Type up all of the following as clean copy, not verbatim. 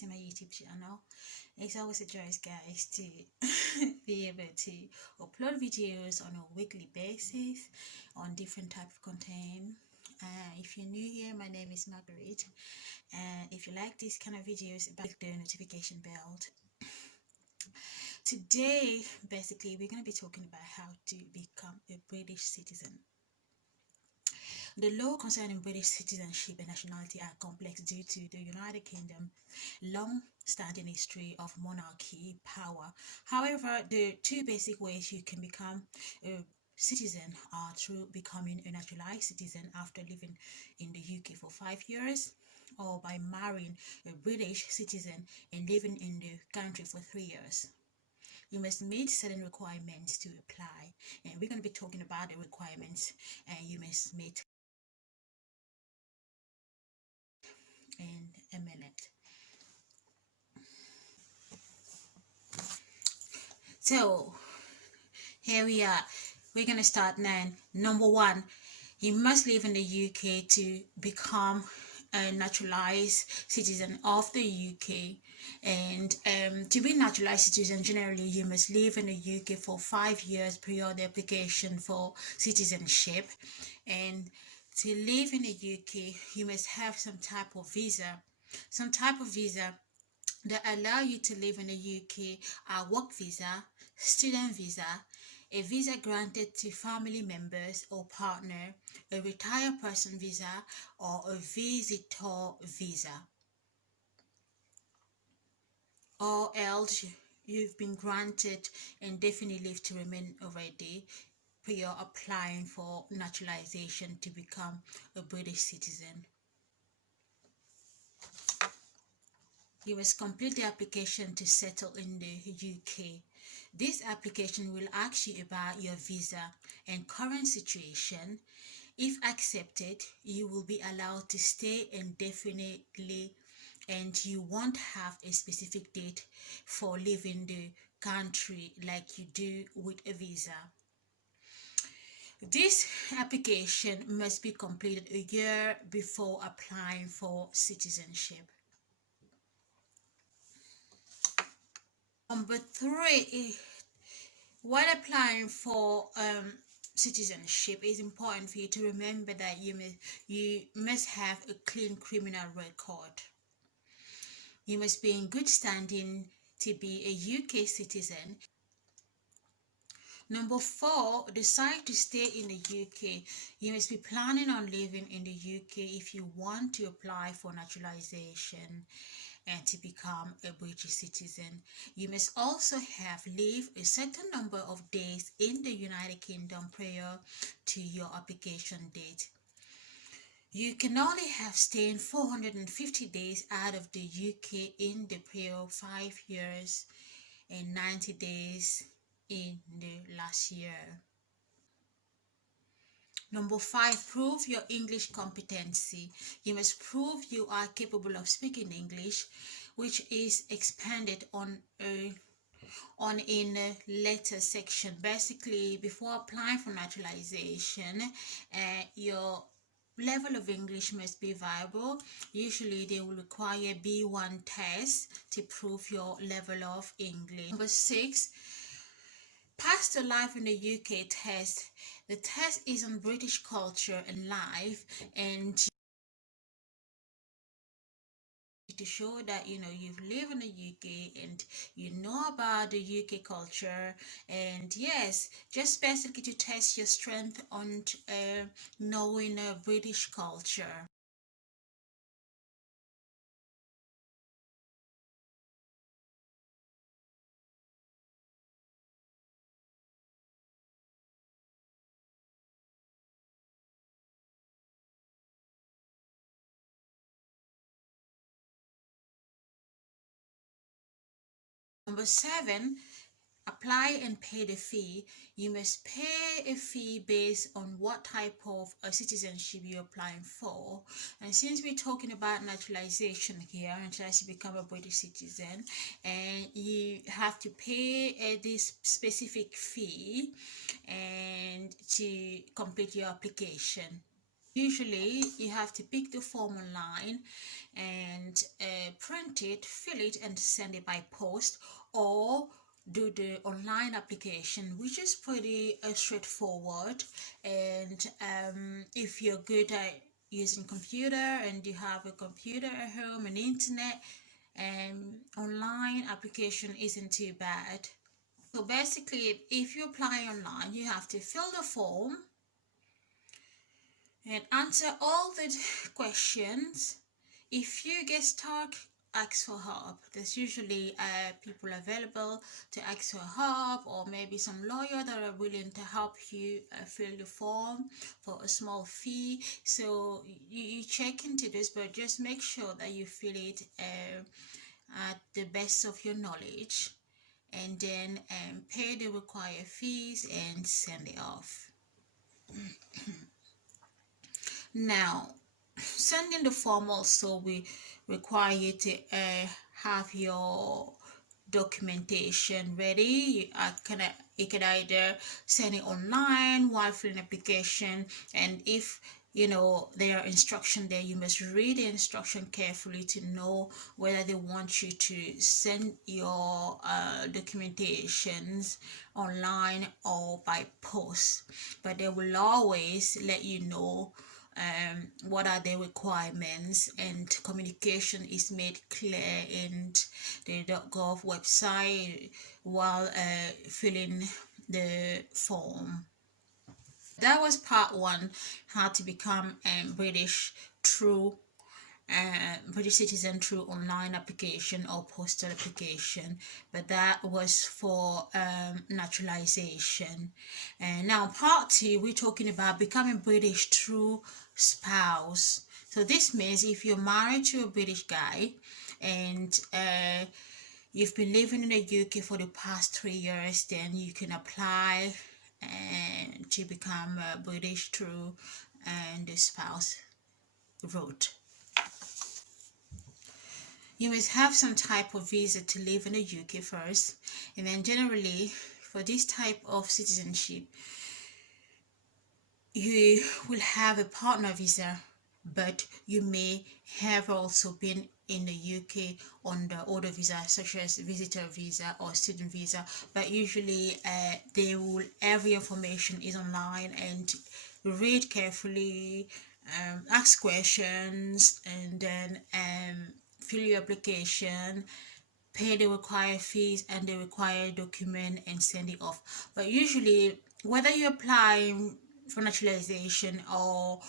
to my YouTube channel. It's always a joy, guys, to be able to upload videos on a weekly basis on different type of content. If you're new here, my name is Margaret, and if you like this kind of videos, click the notification bell. Today, basically, we're going to be talking about how to become a British citizen. The law concerning British citizenship and nationality are complex due to the United Kingdom's long-standing history of monarchy power. However, the two basic ways you can become a citizen are through becoming a naturalized citizen after living in the UK for 5 years, or by marrying a British citizen and living in the country for 3 years. You must meet certain requirements to apply, and we're going to be talking about the requirements, and you must meet in a minute. So here we are. We're gonna start now. Number one, you must live in the UK to become a naturalized citizen of the UK. And to be naturalized citizen, generally you must live in the UK for 5 years prior the application for citizenship. And to live in the UK, you must have some type of visa. Some type of visa that allow you to live in the UK are work visa, student visa, a visa granted to family members or partner, a retired person visa, or a visitor visa. Or else you've been granted indefinite leave to remain already prior applying for naturalization to become a British citizen. You must complete the application to settle in the UK. This application will ask you about your visa and current situation. If accepted, you will be allowed to stay indefinitely, and you won't have a specific date for leaving the country like you do with a visa. This application must be completed a year before applying for citizenship. Number three, while applying for citizenship, it's important for you to remember that you must have a clean criminal record. You must be in good standing to be a UK citizen. Number four, decide to stay in the UK. You must be planning on living in the UK if you want to apply for naturalization and to become a British citizen. You must also have lived a certain number of days in the United Kingdom prior to your application date. You can only have stayed 450 days out of the UK in the prior 5 years and 90 days in the last year. Number five, prove your English competency. You must prove you are capable of speaking English, which is expanded on in a later section. Basically, before applying for naturalization, your level of English must be viable. Usually they will require B1 test to prove your level of English. Number six, pass the Life in the UK test. The test is on British culture and life, and to show that you've lived in the UK and you know about the UK culture. And yes, just basically to test your strength on knowing British culture. Number seven, apply and pay the fee. You must pay a fee based on what type of citizenship you're applying for. And since we're talking about naturalization here, and to become a British citizen, and you have to pay this specific fee and to complete your application. Usually you have to pick the form online and print it, fill it, and send it by post, or do the online application, which is pretty straightforward. And if you're good at using computer and you have a computer at home and internet, online application isn't too bad. So basically, if you apply online, you have to fill the form and answer all the questions. If you get stuck, ask for help. There's usually people available to ask for help, or maybe some lawyer that are willing to help you fill the form for a small fee. So you check into this, but just make sure that you fill it at the best of your knowledge, and then pay the required fees and send it off. Now, sending the form also we require you to have your documentation ready. You can either send it online while filling application, and if there are instruction there, you must read the instruction carefully to know whether they want you to send your documentations online or by post, but they will always let you know what are the requirements, and communication is made clear in the .gov website while filling the form. That was part one, how to become British citizen through online application or postal application, but that was for naturalization. And now part two, we're talking about becoming British through spouse. So this means if you're married to a British guy and you've been living in the UK for the past 3 years, then you can apply to become British through the spouse route. You must have some type of visa to live in the UK first, and then generally for this type of citizenship you will have a partner visa, but you may have also been in the UK on the other visa such as visitor visa or student visa, but usually every information is online, and read carefully, ask questions, and then fill your application, pay the required fees and the required document, and send it off. But usually, whether you apply for naturalization or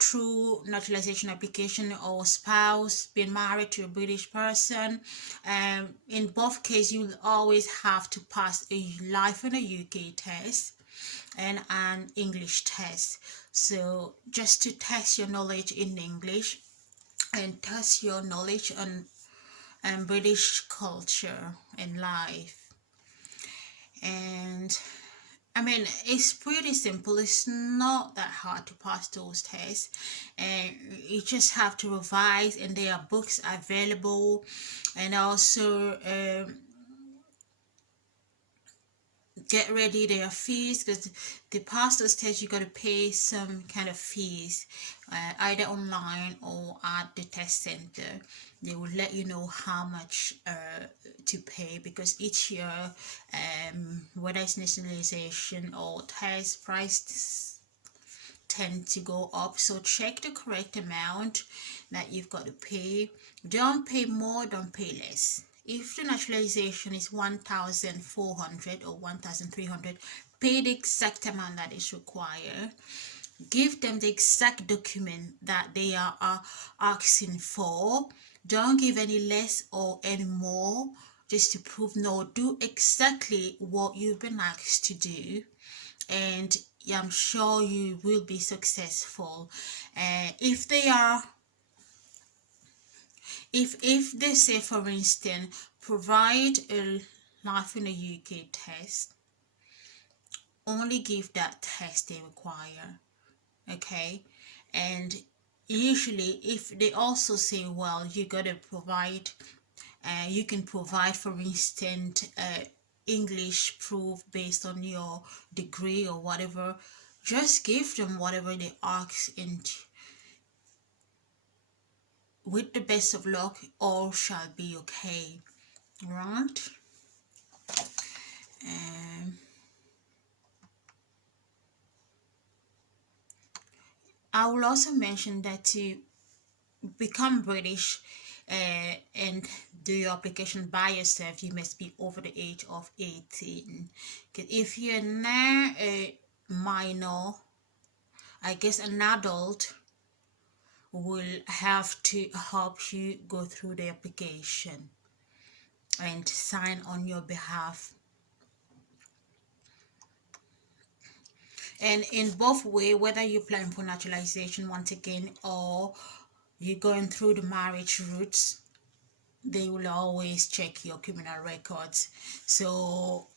through naturalization application, or spouse being married to a British person, in both cases you'll always have to pass a life in a UK test and an English test. So just to test your knowledge in English and test your knowledge on British culture and life. And I mean, it's pretty simple. It's not that hard to pass those tests, and you just have to revise. And there are books available, and also get ready. There are fees, because the pass those tests you got to pay some kind of fees, either online or at the test center. They will let you know how much to pay, because each year, whether it's nationalization or test, price tend to go up. So check the correct amount that you've got to pay. Don't pay more, don't pay less. If the naturalization is 1,400 or 1,300, pay the exact amount that is required. Give them the exact document that they are asking for. Don't give any less or any more just to prove. No, do exactly what you've been asked to do, and I'm sure you will be successful. If they are, if they say, for instance, provide a life in a UK test, only give that test they require. Okay, and usually if they also say, well, you gotta provide, you can provide, for instance, English proof based on your degree or whatever, just give them whatever they ask, and with the best of luck, all shall be okay, right? um, I will also mention that to become British and do your application by yourself, you must be over the age of 18. Because if you're now a minor, I guess an adult will have to help you go through the application and sign on your behalf. And in both way, whether you're applying for naturalization once again or you're going through the marriage routes, they will always check your criminal records. So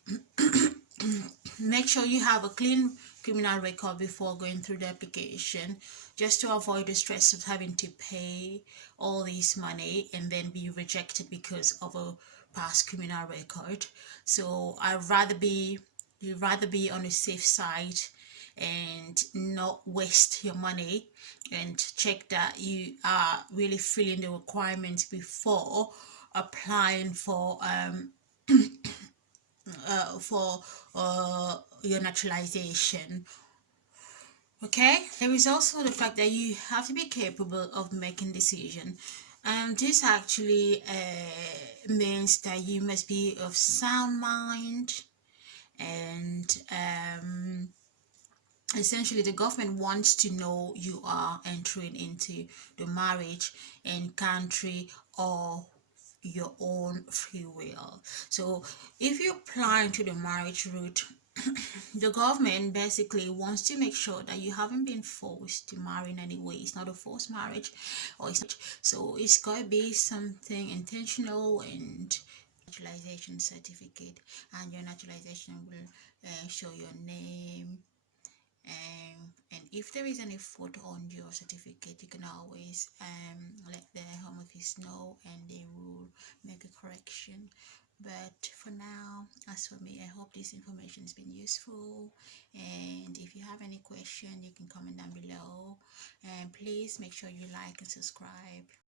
make sure you have a clean criminal record before going through the application, just to avoid the stress of having to pay all this money and then be rejected because of a past criminal record. So you'd rather be on the safe side and not waste your money, and check that you are really filling the requirements before applying for your naturalization. Okay, there is also the fact that you have to be capable of making decision. This actually means that you must be of sound mind, and essentially the government wants to know you are entering into the marriage in country or your own free will. So if you apply to the marriage route, the government basically wants to make sure that you haven't been forced to marry in any way. It's not a forced marriage, or it's not, so it's got to be something intentional. And naturalization certificate, and your naturalization will show your name, and if there is any fault on your certificate, you can always let the home office know and they will make a correction. But for now, as for me, I hope this information has been useful, and if you have any question, you can comment down below, and please make sure you like and subscribe.